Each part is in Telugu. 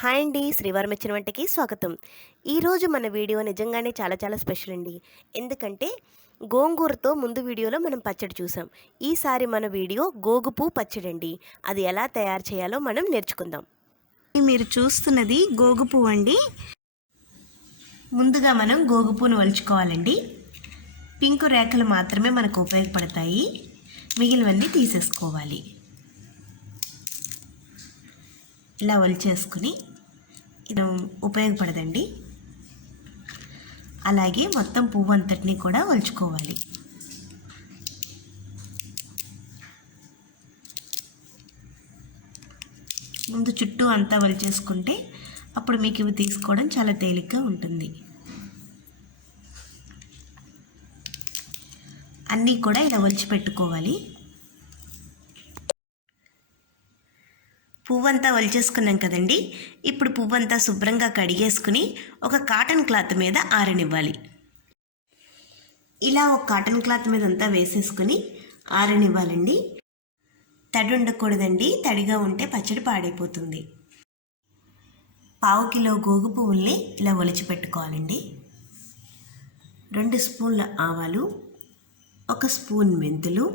హాయ్ అండి, శ్రీవారం ఇచ్చిన వంటకి స్వాగతం. ఈరోజు మన వీడియో నిజంగానే చాలా స్పెషల్ అండి. ఎందుకంటే గోంగూరతో ముందు వీడియోలో మనం పచ్చడి చూసాం. ఈసారి మన వీడియో గోగుపూ పచ్చడి అండి. అది ఎలా తయారు చేయాలో మనం నేర్చుకుందాం. మీరు చూస్తున్నది గోగుపూ అండి. ముందుగా మనం గోగుపూను వలుచుకోవాలండి. పింకు రేఖలు మాత్రమే మనకు ఉపయోగపడతాయి, మిగిలినవన్నీ తీసేసుకోవాలి. ఇలా ఒలిచేసుకుని ఇది ఉపయోగపడదండి. అలాగే మొత్తం పువ్వు అంతటిని కూడా ఒలుచుకోవాలి. ముందు చుట్టూ అంతా ఒలిచేసుకుంటే అప్పుడు మీకు ఇవి తీసుకోవడం చాలా తేలిగ్గా ఉంటుంది. అన్నీ కూడా ఇలా ఒలిచి పెట్టుకోవాలి. పువ్వంతా ఒలిచేసుకున్నాం కదండి. ఇప్పుడు పువ్వంతా శుభ్రంగా కడిగేసుకుని ఒక కాటన్ క్లాత్ మీద ఆరనివ్వాలి. ఇలా ఒక కాటన్ క్లాత్ మీద అంతా వేసేసుకుని ఆరనివ్వాలండి. తడి ఉండకూడదండి, తడిగా ఉంటే పచ్చడి పాడైపోతుంది. 1/2 కిలో గోగు పువ్వుల్ని ఇలా ఒలిచి పెట్టుకోవాలండి. 2 స్పూన్ల ఆవాలు, 1 స్పూన్ మెంతులు,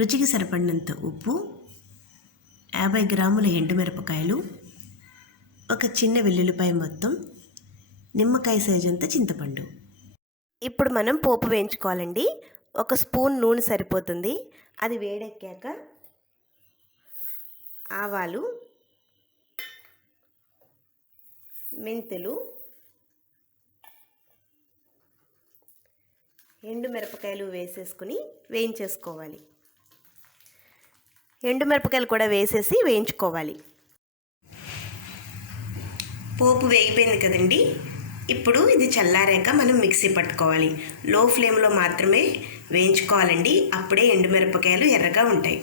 రుచికి సరిపడినంత ఉప్పు, 50 గ్రాముల ఎండుమిరపకాయలు, ఒక చిన్న వెల్లుల్లిపాయ మొత్తం, నిమ్మకాయ సైజు అంత చింతపండు. ఇప్పుడు మనం పోపు వేయించుకోవాలండి. 1 స్పూన్ నూనె సరిపోతుంది. అది వేడెక్కాక ఆవాలు, మెంతులు, ఎండుమిరపకాయలు వేసేసుకుని వేయించేసుకోవాలి. ఎండుమిరపకాయలు కూడా వేసేసి వేయించుకోవాలి. పోపు వేగిపోయింది కదండి. ఇప్పుడు ఇది చల్లారాక మనం మిక్సీ పట్టుకోవాలి. లో ఫ్లేమ్లో మాత్రమే వేయించుకోవాలండి, అప్పుడే ఎండుమిరపకాయలు ఎర్రగా ఉంటాయి.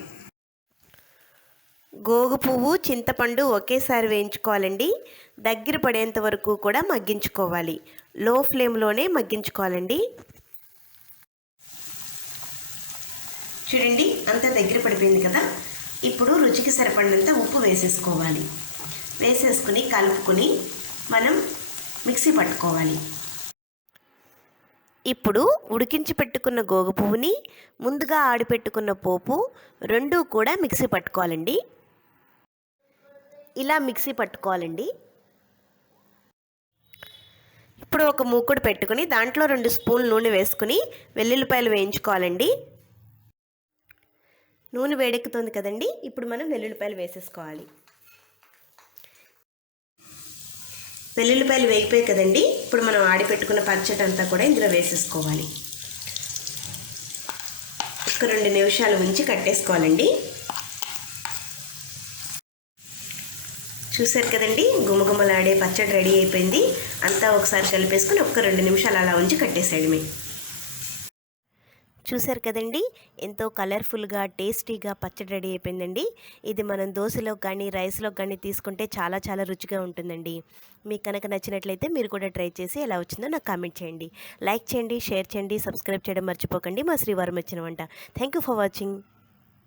గోగు పువ్వు, చింతపండు ఒకేసారి వేయించుకోవాలండి. దగ్గర పడేంత వరకు కూడా మగ్గించుకోవాలి. లో ఫ్లేమ్లోనే మగ్గించుకోవాలండి. చూడండి, అంతా దగ్గర పడిపోయింది కదా. ఇప్పుడు రుచికి సరిపడినంత ఉప్పు వేసేసుకోవాలి. వేసేసుకుని కలుపుకొని మనం మిక్సీ పట్టుకోవాలి. ఇప్పుడు ఉడికించి పెట్టుకున్న గోగు పువ్వుని, ముందుగా ఆడిపెట్టుకున్న పోపు రెండూ కూడా మిక్సీ పట్టుకోవాలండి. ఇలా మిక్సీ పట్టుకోవాలండి. ఇప్పుడు ఒక మూకుడు పెట్టుకుని దాంట్లో 2 స్పూన్లు నూనె వేసుకుని వెల్లుల్లిపాయలు వేయించుకోవాలండి. నూనె వేడెక్కుతుంది కదండి. ఇప్పుడు మనం వెల్లుల్లిపాయలు వేసేసుకోవాలి. వెల్లుల్లిపాయలు వేగిపోయాయి కదండి. ఇప్పుడు మనం ఆడిపెట్టుకున్న పచ్చడి అంతా కూడా ఇందులో వేసేసుకోవాలి. ఒక 2 నిమిషాలు ఉంచి కట్టేసుకోవాలండి. చూసారు కదండి, గుమగుమలాడే పచ్చడి రెడీ అయిపోయింది. అంతా ఒకసారి కలిపేసుకుని ఒక 2 నిమిషాలు అలా ఉంచి కట్టేసేయడమే. చూసారు కదండి, ఎంతో కలర్ఫుల్గా టేస్టీగా పచ్చడి రెడీ అయిపోయిందండి. ఇది మనం దోశలో కానీ రైస్లో కానీ తీసుకుంటే చాలా రుచిగా ఉంటుందండి. మీకు కనుక నచ్చినట్లయితే మీరు కూడా ట్రై చేసి ఎలా వచ్చిందో నాకు కామెంట్ చేయండి. లైక్ చేయండి, షేర్ చేయండి, సబ్స్క్రైబ్ చేయడం మర్చిపోకండి. మా శ్రీవారం వచ్చిన వంట. Thank you for watching.